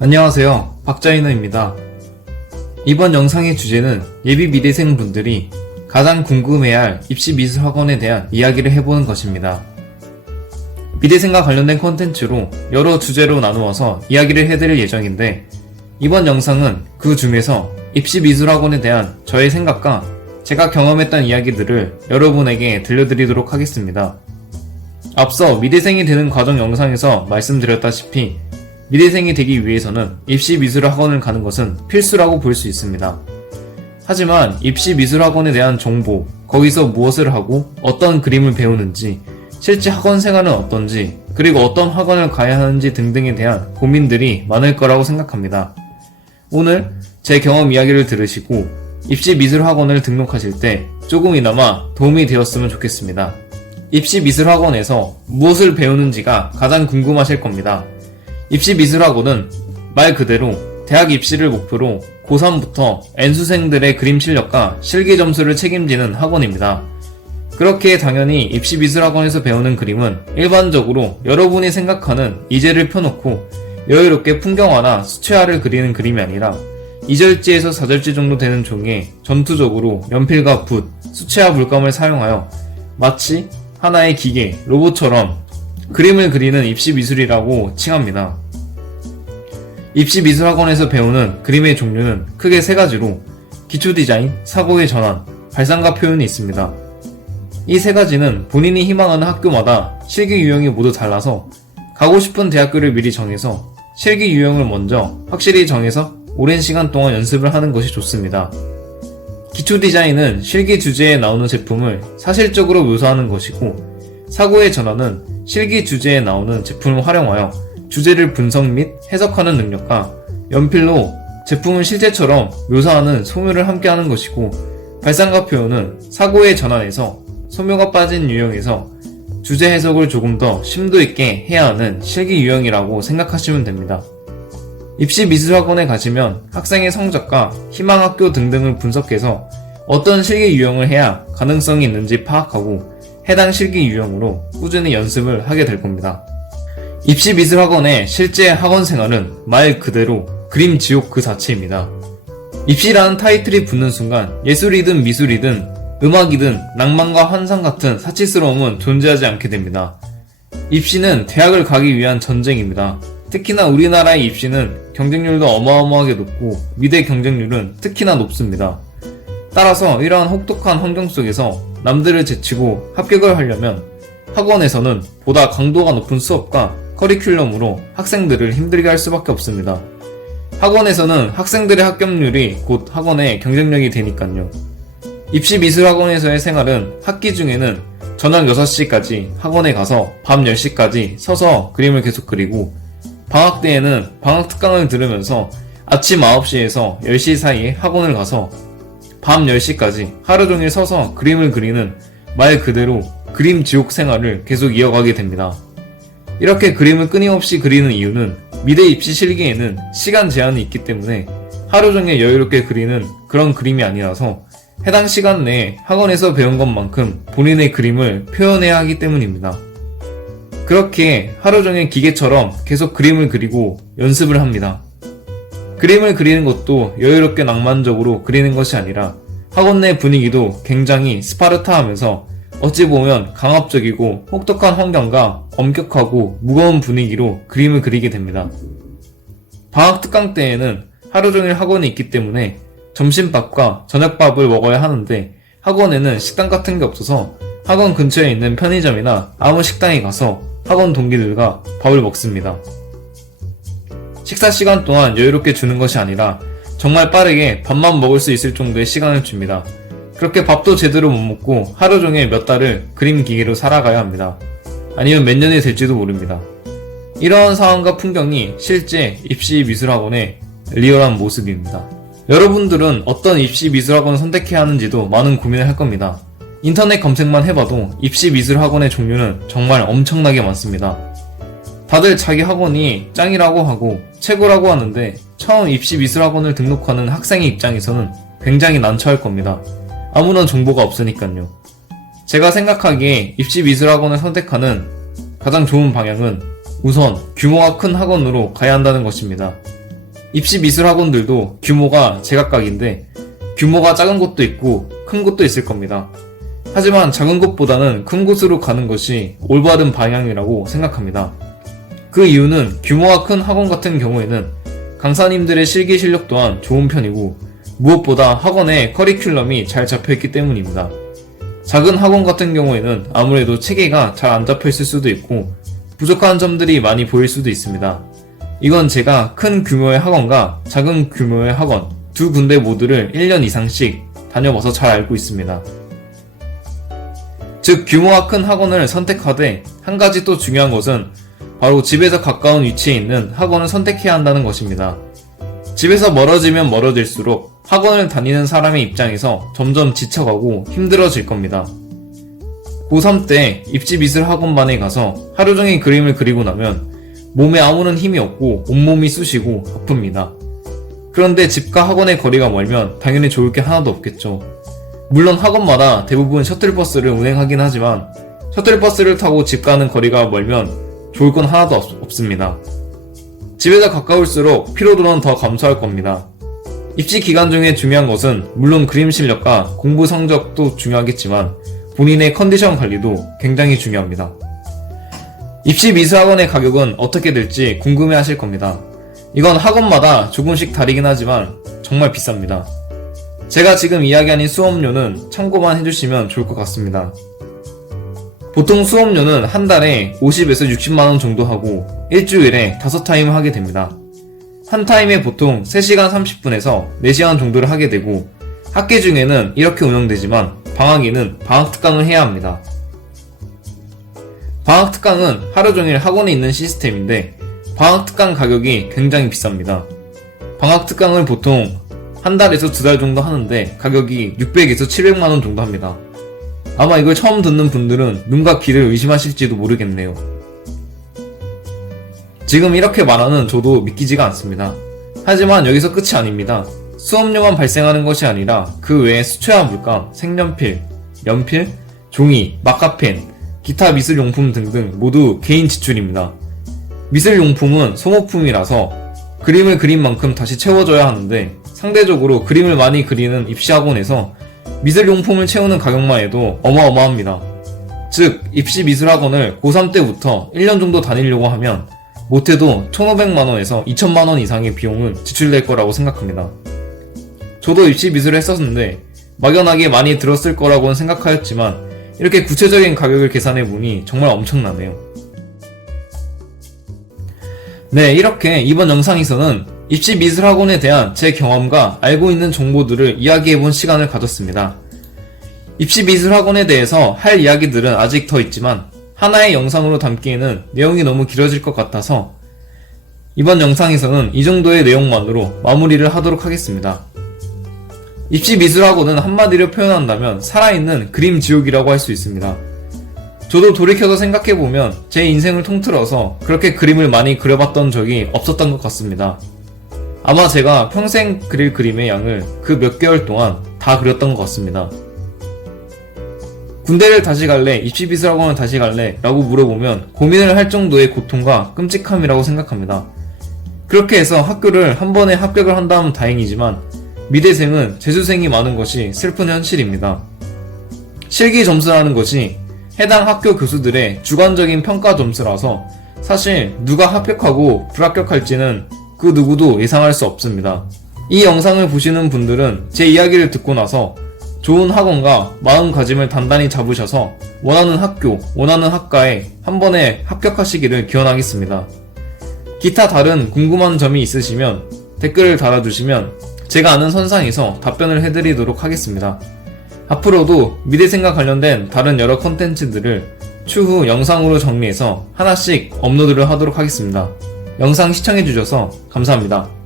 안녕하세요. 박자인호입니다. 이번 영상의 주제는 예비 미대생분들이 가장 궁금해할 입시미술학원에 대한 이야기를 해보는 것입니다. 미대생과 관련된 콘텐츠로 여러 주제로 나누어서 이야기를 해드릴 예정인데, 이번 영상은 그 중에서 입시미술학원에 대한 저의 생각과 제가 경험했던 이야기들을 여러분에게 들려드리도록 하겠습니다. 앞서 미대생이 되는 과정 영상에서 말씀드렸다시피 미대생이 되기 위해서는 입시미술학원을 가는 것은 필수라고 볼 수 있습니다. 하지만 입시미술학원에 대한 정보, 거기서 무엇을 하고 어떤 그림을 배우는지, 실제 학원 생활은 어떤지, 그리고 어떤 학원을 가야 하는지 등등에 대한 고민들이 많을 거라고 생각합니다. 오늘 제 경험 이야기를 들으시고 입시미술학원을 등록하실 때 조금이나마 도움이 되었으면 좋겠습니다. 입시미술학원에서 무엇을 배우는지가 가장 궁금하실 겁니다. 입시미술학원은 말 그대로 대학 입시를 목표로 고3부터 N수생들의 그림 실력과 실기 점수를 책임지는 학원입니다. 그렇게 당연히 입시미술학원에서 배우는 그림은 일반적으로 여러분이 생각하는 이제를 펴놓고 여유롭게 풍경화나 수채화를 그리는 그림이 아니라 2절지에서 4절지 정도 되는 종이에 전투적으로 연필과 붓, 수채화 물감을 사용하여 마치 하나의 기계, 로봇처럼 그림을 그리는 입시미술이라고 칭합니다. 입시미술학원에서 배우는 그림의 종류는 크게 세 가지로 기초디자인, 사고의 전환, 발상과 표현이 있습니다. 이 세 가지는 본인이 희망하는 학교마다 실기 유형이 모두 달라서 가고 싶은 대학교를 미리 정해서 실기 유형을 먼저 확실히 정해서 오랜 시간 동안 연습을 하는 것이 좋습니다. 기초디자인은 실기 주제에 나오는 제품을 사실적으로 묘사하는 것이고, 사고의 전환은 실기 주제에 나오는 제품을 활용하여 주제를 분석 및 해석하는 능력과 연필로 제품을 실제처럼 묘사하는 소묘를 함께하는 것이고, 발상과 표현은 사고의 전환에서 소묘가 빠진 유형에서 주제 해석을 조금 더 심도 있게 해야 하는 실기 유형이라고 생각하시면 됩니다. 입시미술학원에 가시면 학생의 성적과 희망학교 등등을 분석해서 어떤 실기 유형을 해야 가능성이 있는지 파악하고 해당 실기 유형으로 꾸준히 연습을 하게 될 겁니다. 입시미술학원의 실제 학원 생활은 말 그대로 그림 지옥 그 자체입니다. 입시라는 타이틀이 붙는 순간 예술이든 미술이든 음악이든 낭만과 환상 같은 사치스러움은 존재하지 않게 됩니다. 입시는 대학을 가기 위한 전쟁입니다. 특히나 우리나라의 입시는 경쟁률도 어마어마하게 높고 미대 경쟁률은 특히나 높습니다. 따라서 이러한 혹독한 환경 속에서 남들을 제치고 합격을 하려면 학원에서는 보다 강도가 높은 수업과 커리큘럼으로 학생들을 힘들게 할 수밖에 없습니다. 학원에서는 학생들의 합격률이 곧 학원의 경쟁력이 되니까요. 입시미술학원에서의 생활은 학기 중에는 저녁 6시까지 학원에 가서 밤 10시까지 서서 그림을 계속 그리고, 방학 때에는 방학 특강을 들으면서 아침 9시에서 10시 사이에 학원을 가서 밤 10시까지 하루 종일 서서 그림을 그리는 말 그대로 그림 지옥 생활을 계속 이어가게 됩니다. 이렇게 그림을 끊임없이 그리는 이유는 미대 입시 실기에는 시간 제한이 있기 때문에 하루 종일 여유롭게 그리는 그런 그림이 아니라서 해당 시간 내에 학원에서 배운 것만큼 본인의 그림을 표현해야 하기 때문입니다. 그렇게 하루 종일 기계처럼 계속 그림을 그리고 연습을 합니다. 그림을 그리는 것도 여유롭게 낭만적으로 그리는 것이 아니라 학원 내 분위기도 굉장히 스파르타하면서 어찌 보면 강압적이고 혹독한 환경과 엄격하고 무거운 분위기로 그림을 그리게 됩니다. 방학 특강 때에는 하루 종일 학원이 있기 때문에 점심밥과 저녁밥을 먹어야 하는데 학원에는 식당 같은 게 없어서 학원 근처에 있는 편의점이나 아무 식당에 가서 학원 동기들과 밥을 먹습니다. 식사 시간 동안 여유롭게 주는 것이 아니라 정말 빠르게 밥만 먹을 수 있을 정도의 시간을 줍니다. 그렇게 밥도 제대로 못 먹고 하루 종일 몇 달을 그림 기계로 살아가야 합니다. 아니면 몇 년이 될지도 모릅니다. 이러한 상황과 풍경이 실제 입시미술학원의 리얼한 모습입니다. 여러분들은 어떤 입시미술학원을 선택해야 하는지도 많은 고민을 할 겁니다. 인터넷 검색만 해봐도 입시미술학원의 종류는 정말 엄청나게 많습니다. 다들 자기 학원이 짱이라고 하고 최고라고 하는데 처음 입시미술학원을 등록하는 학생의 입장에서는 굉장히 난처할 겁니다. 아무런 정보가 없으니까요. 제가 생각하기에 입시미술학원을 선택하는 가장 좋은 방향은 우선 규모가 큰 학원으로 가야 한다는 것입니다. 입시 미술 학원들도 규모가 제각각인데 규모가 작은 곳도 있고 큰 곳도 있을 겁니다. 하지만 작은 곳보다는 큰 곳으로 가는 것이 올바른 방향이라고 생각합니다. 그 이유는 규모가 큰 학원 같은 경우에는 강사님들의 실기 실력 또한 좋은 편이고 무엇보다 학원의 커리큘럼이 잘 잡혀있기 때문입니다. 작은 학원 같은 경우에는 아무래도 체계가 잘 안 잡혀있을 수도 있고 부족한 점들이 많이 보일 수도 있습니다. 이건 제가 큰 규모의 학원과 작은 규모의 학원 두 군데 모두를 1년 이상씩 다녀봐서 잘 알고 있습니다. 즉 규모가 큰 학원을 선택하되 한 가지 또 중요한 것은 바로 집에서 가까운 위치에 있는 학원을 선택해야 한다는 것입니다. 집에서 멀어지면 멀어질수록 학원을 다니는 사람의 입장에서 점점 지쳐가고 힘들어질 겁니다. 고3 때 입시미술학원반에 가서 하루 종일 그림을 그리고 나면 몸에 아무런 힘이 없고 온몸이 쑤시고 아픕니다. 그런데 집과 학원의 거리가 멀면 당연히 좋을 게 하나도 없겠죠. 물론 학원마다 대부분 셔틀버스를 운행하긴 하지만 셔틀버스를 타고 집 가는 거리가 멀면 좋을 건 하나도 없습니다. 집에서 가까울수록 피로도는 더 감소할 겁니다. 입시 기간 중에 중요한 것은 물론 그림 실력과 공부 성적도 중요하겠지만 본인의 컨디션 관리도 굉장히 중요합니다. 입시 미술학원의 가격은 어떻게 될지 궁금해 하실 겁니다. 이건 학원마다 조금씩 다르긴 하지만 정말 비쌉니다. 제가 지금 이야기하는 수업료는 참고만 해주시면 좋을 것 같습니다. 보통 수업료는 한 달에 50에서 60만원 정도 하고 일주일에 5타임 하게 됩니다. 한 타임에 보통 3시간 30분에서 4시간 정도를 하게 되고 학기 중에는 이렇게 운영되지만 방학에는 방학특강을 해야 합니다. 방학특강은 하루 종일 학원에 있는 시스템인데 방학특강 가격이 굉장히 비쌉니다. 방학특강을 보통 한 달에서 2달 정도 하는데 가격이 600에서 700만원 정도 합니다. 아마 이걸 처음 듣는 분들은 눈과 귀를 의심하실지도 모르겠네요. 지금 이렇게 말하는 저도 믿기지가 않습니다. 하지만 여기서 끝이 아닙니다. 수업료만 발생하는 것이 아니라 그 외에 수채화 물감, 색연필, 연필, 종이, 마카펜, 기타 미술용품 등등 모두 개인 지출입니다. 미술용품은 소모품이라서 그림을 그린 만큼 다시 채워줘야 하는데 상대적으로 그림을 많이 그리는 입시학원에서 미술용품을 채우는 가격만 해도 어마어마합니다. 즉 입시미술학원을 고3 때부터 1년 정도 다니려고 하면 못해도 1,500만원에서 2,000만원 이상의 비용은 지출될 거라고 생각합니다. 저도 입시미술을 했었는데 막연하게 많이 들었을 거라고는 생각하였지만 이렇게 구체적인 가격을 계산해보니 정말 엄청나네요. 네, 이렇게 이번 영상에서는 입시미술학원에 대한 제 경험과 알고 있는 정보들을 이야기해본 시간을 가졌습니다. 입시미술학원에 대해서 할 이야기들은 아직 더 있지만 하나의 영상으로 담기에는 내용이 너무 길어질 것 같아서 이번 영상에서는 이 정도의 내용만으로 마무리를 하도록 하겠습니다. 입시미술학원은 한마디로 표현한다면 살아있는 그림 지옥이라고 할 수 있습니다. 저도 돌이켜서 생각해보면 제 인생을 통틀어서 그렇게 그림을 많이 그려봤던 적이 없었던 것 같습니다. 아마 제가 평생 그릴 그림의 양을 그 몇 개월 동안 다 그렸던 것 같습니다. 군대를 다시 갈래? 입시미술학원을 다시 갈래? 라고 물어보면 고민을 할 정도의 고통과 끔찍함이라고 생각합니다. 그렇게 해서 학교를 한 번에 합격을 한다면 다행이지만 미대생은 재수생이 많은 것이 슬픈 현실입니다. 실기 점수라는 것이 해당 학교 교수들의 주관적인 평가 점수라서 사실 누가 합격하고 불합격할지는 그 누구도 예상할 수 없습니다. 이 영상을 보시는 분들은 제 이야기를 듣고 나서 좋은 학원과 마음가짐을 단단히 잡으셔서 원하는 학교, 원하는 학과에 한 번에 합격하시기를 기원하겠습니다. 기타 다른 궁금한 점이 있으시면 댓글을 달아주시면 제가 아는 선상에서 답변을 해드리도록 하겠습니다. 앞으로도 미대생과 관련된 다른 여러 컨텐츠들을 추후 영상으로 정리해서 하나씩 업로드를 하도록 하겠습니다. 영상 시청해주셔서 감사합니다.